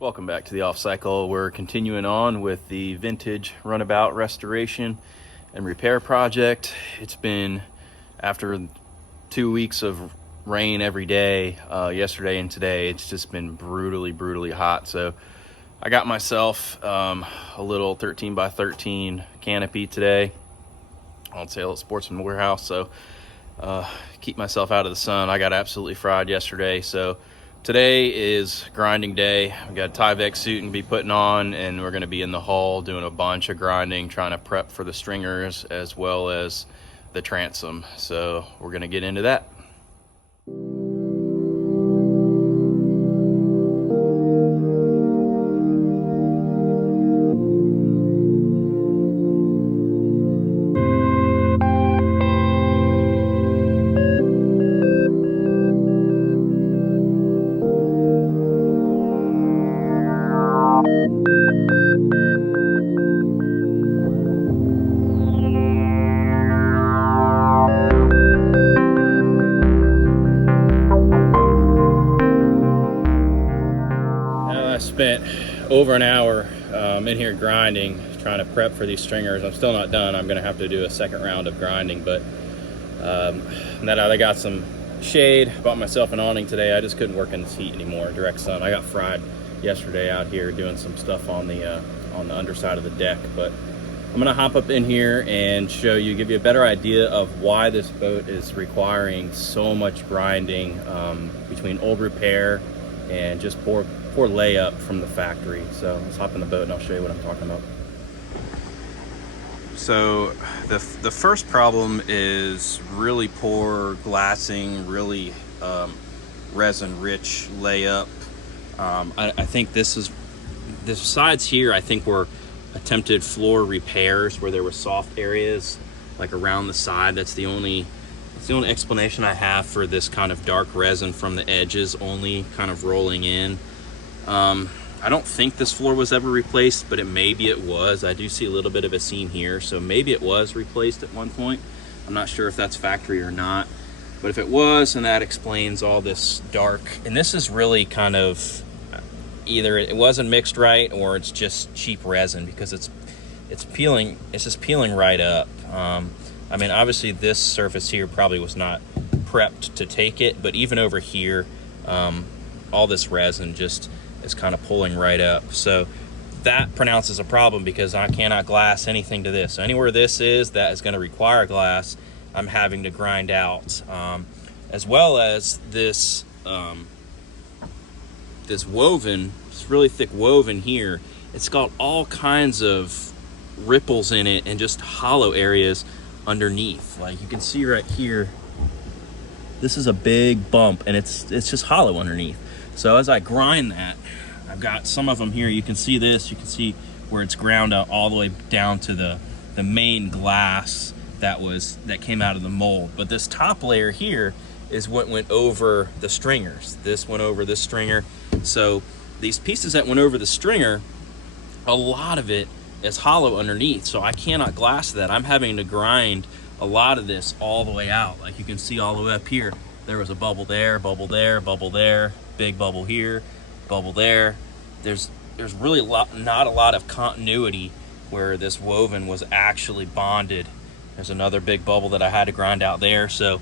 Welcome back to the off cycle. We're continuing on with the vintage Runabout restoration and repair project. It's been after 2 weeks of rain every day, yesterday and today. It's just been brutally hot. So I got myself a little 13 by 13 canopy today on sale at Sportsman Warehouse. So keep myself out of the sun. I got absolutely fried yesterday. So today is grinding day. We got a Tyvek suit and be putting on, and we're going to be in the hall doing a bunch of grinding, trying to prep for the stringers as well as the transom. So we're going to get into that. Spent over an hour in here grinding, trying to prep for these stringers. I'm still not done. I'm going to have to do a second round of grinding, but now I got some shade. Bought myself an awning today. I just couldn't work in this heat anymore, direct sun. I got fried yesterday out here doing some stuff on the underside of the deck, but I'm going to hop up in here and show you, give you a better idea of why this boat is requiring so much grinding between old repair and just poor layup from the factory. So let's hop in the boat and I'll show you what I'm talking about. So the first problem is really poor glassing, really resin rich layup. I think the sides here I think were attempted floor repairs where there were soft areas like around the side. That's the only explanation I have for this kind of dark resin from the edges only kind of rolling in. I don't think this floor was ever replaced, but maybe it was. I do see a little bit of a seam here, so maybe it was replaced at one point. I'm not sure if that's factory or not, but if it was, then that explains all this dark. And this is really kind of either it wasn't mixed right or it's just cheap resin because it's just peeling right up. I mean, obviously this surface here probably was not prepped to take it, but even over here, all this resin just is kind of pulling right up. So that pronounces a problem because I cannot glass anything to this. So anywhere this is that is going to require glass, I'm having to grind out. As well as this this woven, this really thick woven here, it's got all kinds of ripples in it and just hollow areas underneath. Like you can see right here, this is a big bump and it's just hollow underneath. So as I grind that, I've got some of them here. You can see this, you can see where it's ground out all the way down to the main glass that came out of the mold. But this top layer here is what went over the stringers. This went over this stringer. So these pieces that went over the stringer, a lot of it is hollow underneath. So I cannot glass that. I'm having to grind a lot of this all the way out. Like you can see all the way up here, there was a bubble there, bubble there, bubble there, big bubble here, bubble there. There's really not a lot of continuity where this woven was actually bonded. There's another big bubble that I had to grind out there. So,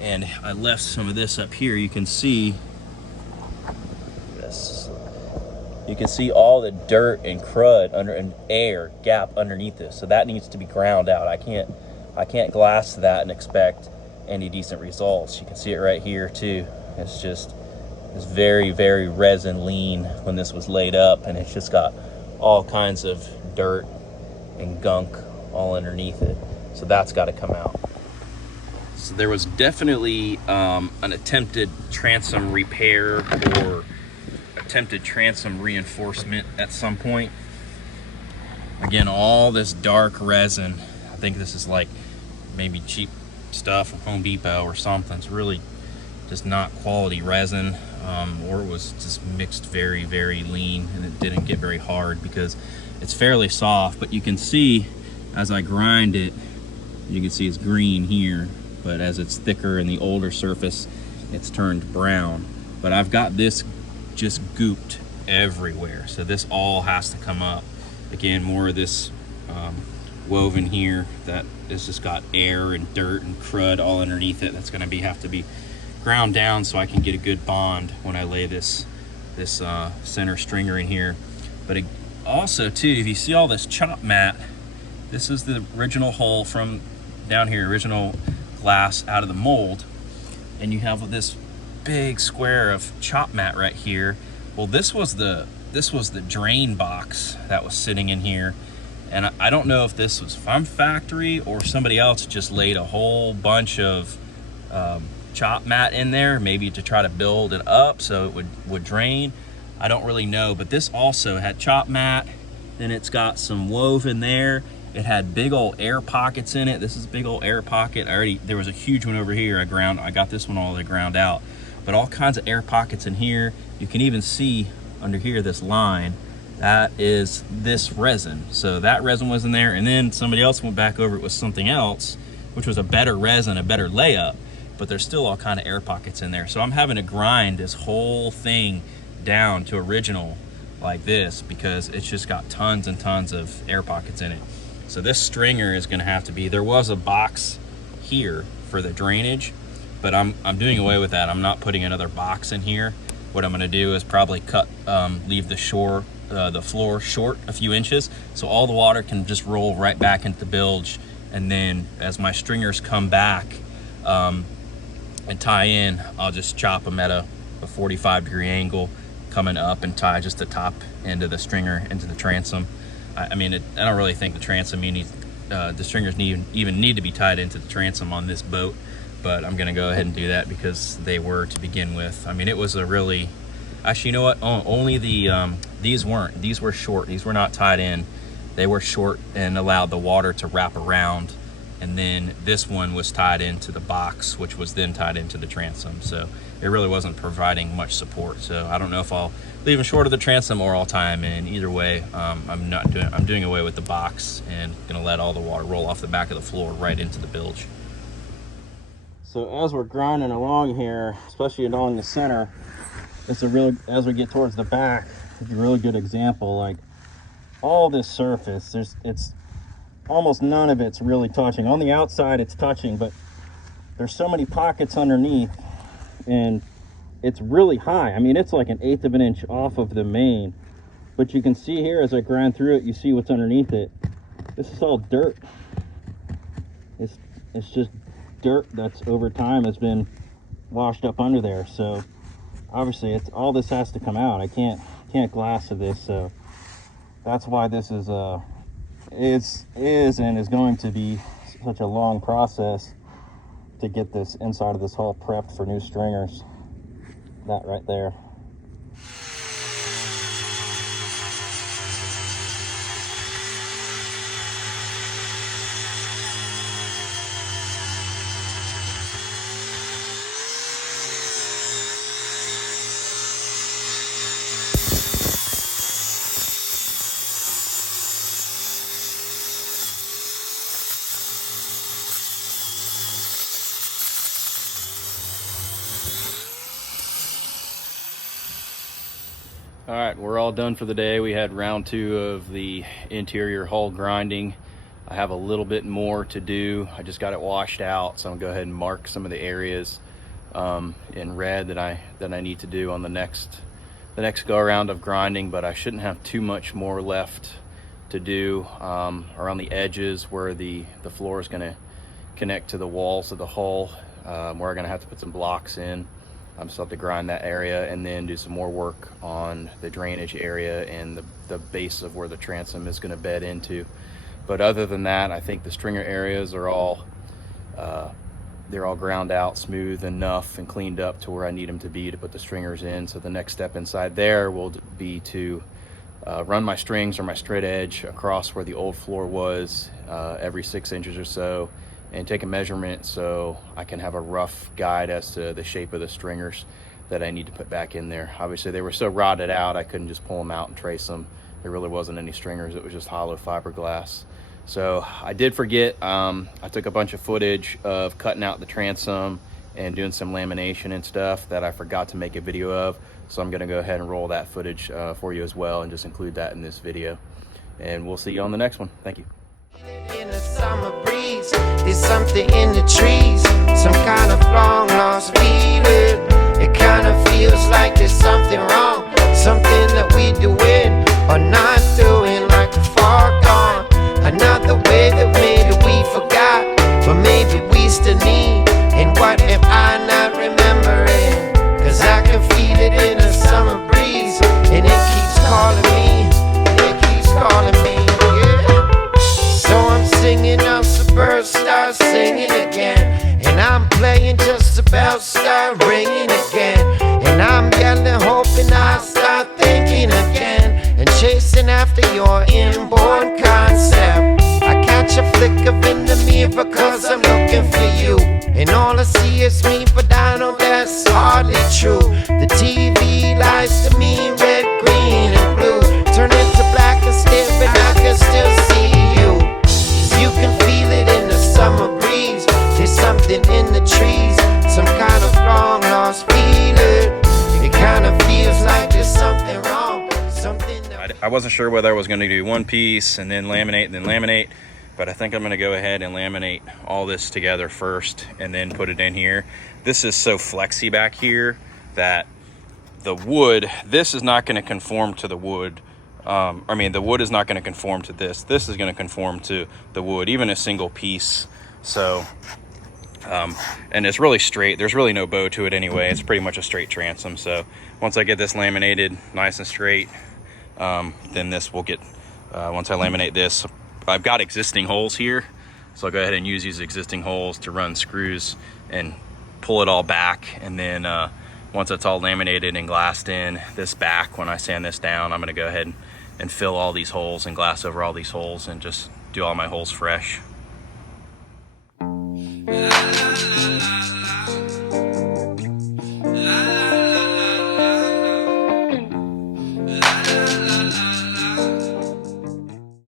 and I left some of this up here. You can see this. You can see all the dirt and crud and air gap underneath this. So that needs to be ground out. I can't glass that and expect any decent results. You can see it right here too. It's very resin lean when this was laid up, and it's just got all kinds of dirt and gunk all underneath it. So that's got to come out. So there was definitely an attempted transom repair or attempted transom reinforcement at some point. Again, all this dark resin. I think this is like maybe cheap stuff from Home Depot or something. It's really just not quality resin, or it was just mixed very lean and it didn't get very hard because it's fairly soft. But you can see as I grind it, you can see it's green here, but as it's thicker in the older surface, it's turned brown. But I've got this just gooped everywhere. So this all has to come up. Again, more of this woven here that has just got air and dirt and crud all underneath it. That's going to have to be ground down so I can get a good bond when I lay this center stringer in here. But also too, if you see all this chop mat, this is the original hull from down here, original glass out of the mold, and you have this big square of chop mat right here. Well, this was the drain box that was sitting in here, and I don't know if this was from factory or somebody else just laid a whole bunch of chop mat in there, maybe to try to build it up so it would drain. I don't really know, but this also had chop mat. Then it's got some woven there. It had big old air pockets in it. This is a big old air pocket. There was a huge one over here. I got this one all the way ground out, but all kinds of air pockets in here. You can even see under here this line. That is this resin. So that resin was in there, and then somebody else went back over it with something else, which was a better resin, a better layup, but there's still all kind of air pockets in there. So I'm having to grind this whole thing down to original like this because it's just got tons and tons of air pockets in it. So this stringer is going to have to be, there was a box here for the drainage, but I'm doing away with that. I'm not putting another box in here. What I'm going to do is probably leave the floor short a few inches so all the water can just roll right back into the bilge, and then as my stringers come back and tie in, I'll just chop them at a 45-degree angle coming up and tie just the top end of the stringer into the transom. I mean, I don't really think the transom the stringers even need to be tied into the transom on this boat, but I'm gonna go ahead and do that because they were to begin with. I mean, it was a really, actually, you know what? Only these weren't. These were short. These were not tied in. They were short and allowed the water to wrap around. And then this one was tied into the box, which was then tied into the transom. So it really wasn't providing much support. So I don't know if I'll leave them short of the transom or I'll tie them in. Either way, I'm doing away with the box and gonna let all the water roll off the back of the floor right into the bilge. So as we're grinding along here, especially along the center, as we get towards the back, it's a really good example. Like all this surface, it's almost none of it's really touching. On the outside it's touching, but there's so many pockets underneath, and it's really high. I mean, it's like 1/8 of an inch off of the main, but you can see here as I grind through it, you see what's underneath it. This is all dirt. It's just dirt that's over time has been washed up under there. So obviously all this has to come out. I can't glass of this, so that's why this is and is going to be such a long process to get this inside of this hull prepped for new stringers. That right there. All right, we're all done for the day. We had round 2 of the interior hull grinding. I have a little bit more to do. I just got it washed out, so I'm gonna go ahead and mark some of the areas in red that I need to do on the next go around of grinding, but I shouldn't have too much more left to do around the edges where the floor is gonna connect to the walls of the hull. We're gonna have to put some blocks in. I'm still have to grind that area and then do some more work on the drainage area and the base of where the transom is going to bed into. But other than that, I think the stringer areas are all they're all ground out smooth enough and cleaned up to where I need them to be to put the stringers in. So the next step inside there will be to run my strings or my straight edge across where the old floor was every 6 inches or so, and take a measurement so I can have a rough guide as to the shape of the stringers that I need to put back in there. Obviously they were so rotted out I couldn't just pull them out and trace them. There really wasn't any stringers, it was just hollow fiberglass. So I did forget, I took a bunch of footage of cutting out the transom and doing some lamination and stuff that I forgot to make a video of. So I'm gonna go ahead and roll that footage for you as well and just include that in this video. And we'll see you on the next one. Thank you. In the summer breeze, there's something in the trees, some kind of long lost feeling. It kind of feels like there's something wrong, something that we doing or not doing, like a far gone. Another way that maybe we forgot, but maybe we still need. And what am I not remembering? Cause I can feel it in the summer breeze, and it keeps calling me, it keeps calling me, yeah. So I'm singing out Superstar, singing again, and I'm playing just about start ringing again, and I'm yelling hoping I start thinking again, and chasing after your inborn concept. I catch a flick of in the mirror cause I'm looking for you, and all I see is me, but I know that's hardly true. The TV lies to me red, green and blue, turn into black and stiff, and I can still see you. 'Cause you can feel it in the summer breeze, there's something in the trees, some kind of long lost feeling. It kind of feels like there's something wrong, something that I wasn't sure whether I was going to do one piece and then laminate, but I think I'm going to go ahead and laminate all this together first and then put it in here. This is so flexy back here that the wood, this is not going to conform to the wood. I mean, the wood is not going to conform to this. This is going to conform to the wood, even a single piece. So, and it's really straight. There's really no bow to it anyway. It's pretty much a straight transom. So once I get this laminated nice and straight, then this will get, once I laminate this, I've got existing holes here. So I'll go ahead and use these existing holes to run screws and pull it all back. And then once it's all laminated and glassed in, this back, when I sand this down, I'm gonna go ahead and fill all these holes and glass over all these holes and just do all my holes fresh.